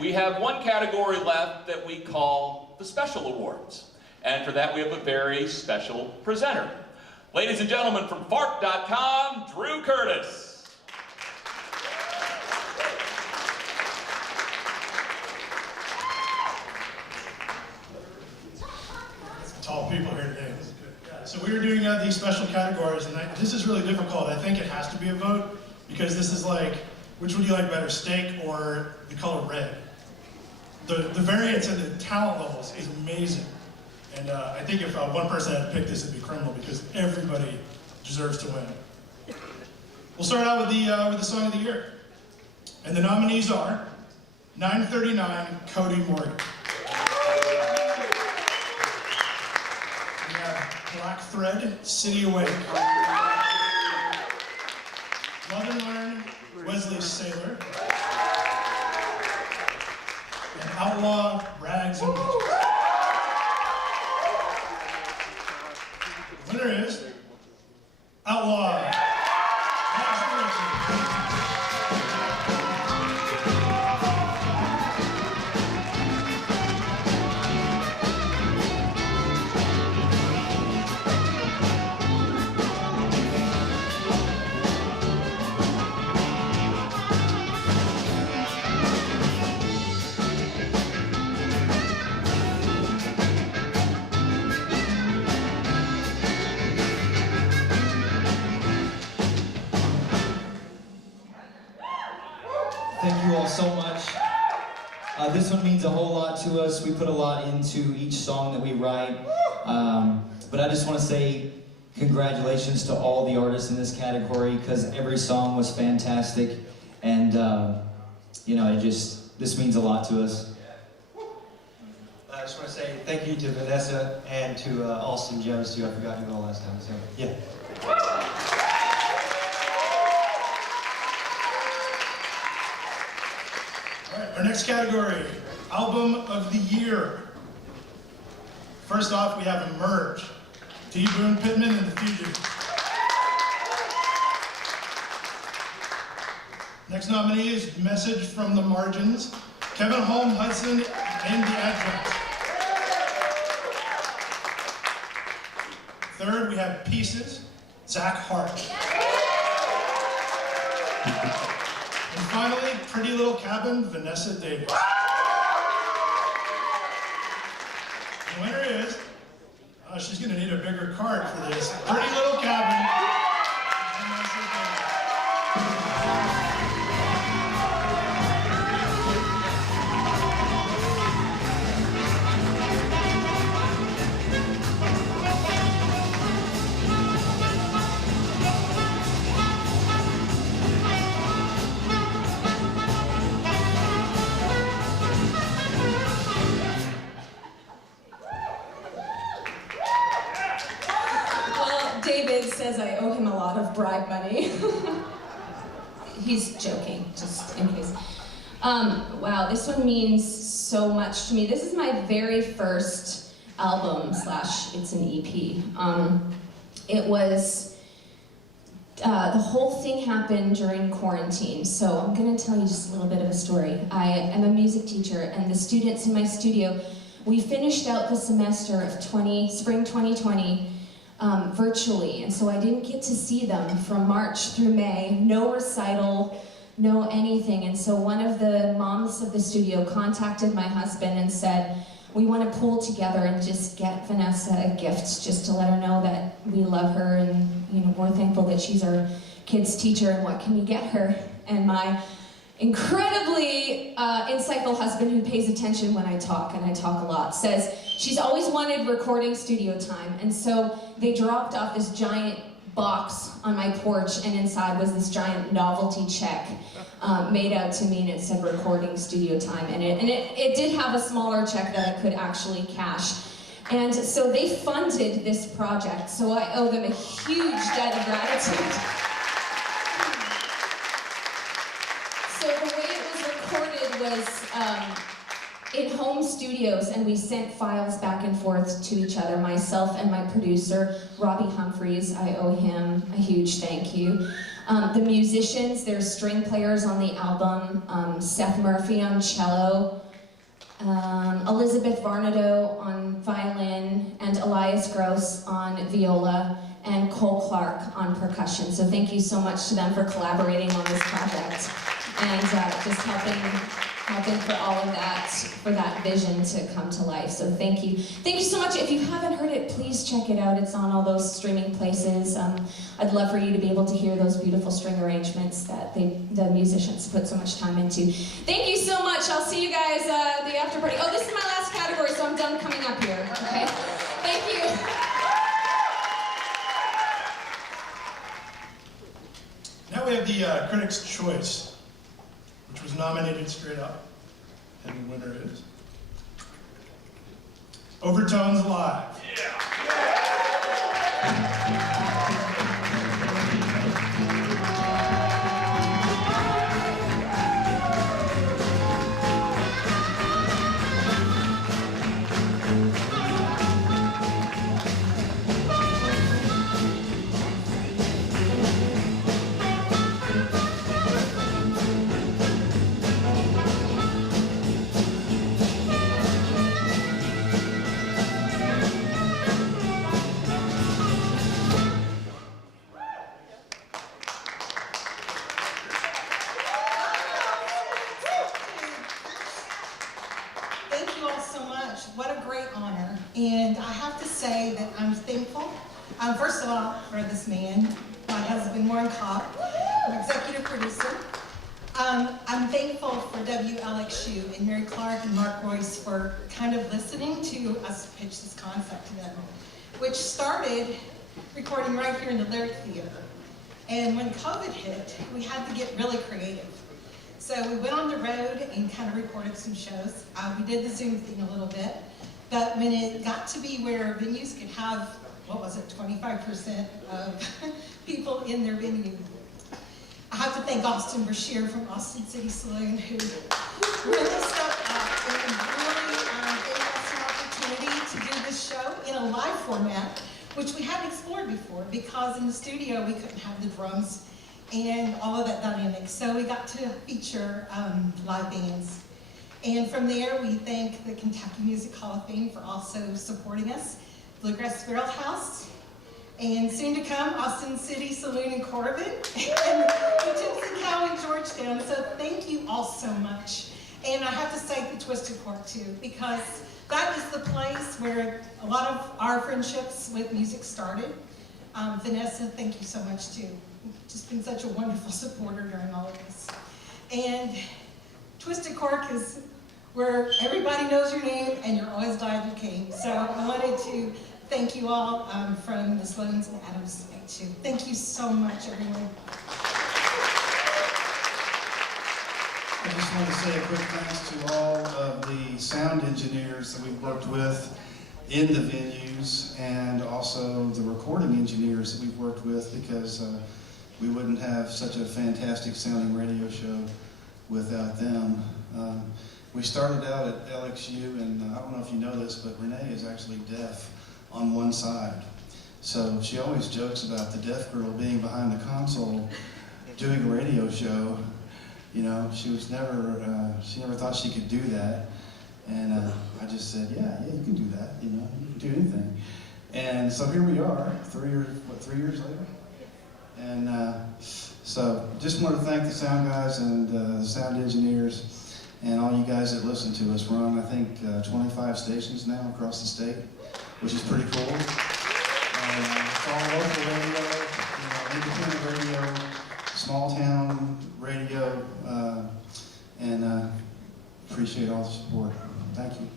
we have one category left that we call the Special Awards. And for that, we have a very special presenter. Ladies and gentlemen, from Fark.com, Drew Curtis. Tall people here today. This is good. Yeah, so we were doing these special categories, and this is really difficult. I think it has to be a vote, because this is like, which would you like better, steak or the color red? The variance in the talent levels is amazing. And I think if one person had to pick this, it'd be criminal, because everybody deserves to win. We'll start out with the Song of the Year. And the nominees are 939, Cody Morgan. We have Black Thread, City Awake. Love and Learn, Wesley Saylor. And Outlaw, Rags and Riches. The winner is Outlaw, Rags and Riches. Thank you all so much. This one means a whole lot to us. We put a lot into each song that we write. But I just want to say congratulations to all the artists in this category, because every song was fantastic. And, you know, this means a lot to us. I just want to say thank you to Vanessa and to Austin Jones too. I forgot you all last time, so yeah. All right, our next category, Album of the Year. First off, we have Emerge, T. Boone Pittman and the Fugitive. Next nominee is Message from the Margins, Kevin Holm Hudson and the Adjuncts. Third, we have Pieces, Zach Hart. And finally, Pretty Little Cabin, Vanessa Davis. The winner is, she's gonna need a bigger card for this, Pretty Little Cabin, Vanessa Davis. David says I owe him a lot of bribe money. He's joking, just in case. Wow, this one means so much to me. This is my very first album / it's an EP. It was, the whole thing happened during quarantine, so I'm gonna tell you just a little bit of a story. I am a music teacher, and the students in my studio, we finished out the semester of spring 2020 virtually, and so I didn't get to see them from March through May. No recital, no anything, and so one of the moms of the studio contacted my husband and said, we want to pull together and just get Vanessa a gift, just to let her know that we love her, and you know, we're thankful that she's our kids' teacher, and what can we get her? And my incredibly insightful husband, who pays attention when I talk, and I talk a lot, says she's always wanted recording studio time. And so they dropped off this giant box on my porch, and inside was this giant novelty check made out to me, and it said recording studio time in it. And it did have a smaller check that I could actually cash. And so they funded this project, so I owe them a huge debt of gratitude. So the way it was recorded was in home studios, and we sent files back and forth to each other, myself and my producer, Robbie Humphreys. I owe him a huge thank you. The musicians, there's string players on the album, Seth Murphy on cello, Elizabeth Varnado on violin, and Elias Gross on viola, and Cole Clark on percussion. So thank you so much to them for collaborating on this project and just helping for all of that, for that vision to come to life. So thank you. Thank you so much. If you haven't heard it, please check it out. It's on all those streaming places. I'd love for you to be able to hear those beautiful string arrangements that the musicians put so much time into. Thank you so much. I'll see you guys at the after party. Oh, this is my last category, so I'm done coming up here. Okay? Thank you. Now we have the Critics' Choice, which was nominated straight up, and the winner is Overtones Live. Thank you all so much. What a great honor. And I have to say that I'm thankful, first of all, for this man, my husband, Warren Cobb, our executive producer. I'm thankful for WLXU and Mary Clark and Mark Royce for kind of listening to us pitch this concept to them, which started recording right here in the Lyric Theater. And when COVID hit, we had to get really creative. So we went on the road and kind of recorded some shows. We did the Zoom thing a little bit, but when it got to be where venues could have, 25% of people in their venue, I have to thank Austin Brashear from Austin City Saloon, who really stepped up and really gave us an opportunity to do this show in a live format, which we hadn't explored before, because in the studio we couldn't have the drums and all of that dynamic. So we got to feature live bands. And from there, we thank the Kentucky Music Hall of Fame for also supporting us, Bluegrass Barrel House, and soon to come, Austin City Saloon in Corbin, and Gypsy Cow in Georgetown. So thank you all so much. And I have to thank the Twisted Cork too, because that is the place where a lot of our friendships with music started. Vanessa, thank you so much too. Just been such a wonderful supporter during all of this. And Twisted Cork is where everybody knows your name and you're always glad you came. So I wanted to thank you all from the Sloans and Adams too. Thank you so much, everyone. I just want to say a quick thanks to all of the sound engineers that we've worked with in the venues, and also the recording engineers that we've worked with, because we wouldn't have such a fantastic sounding radio show without them. We started out at LXU, and I don't know if you know this, but Renee is actually deaf on one side. So she always jokes about the deaf girl being behind the console doing a radio show. You know, she never thought she could do that. And I just said, yeah, you can do that, you know, you can do anything. And so here we are, 3 years later? And so just want to thank the sound guys and the sound engineers and all you guys that listen to us. We're on, I think, 25 stations now across the state, which is pretty cool. It's all local radio, you know, independent radio, small town radio, and appreciate all the support. Thank you.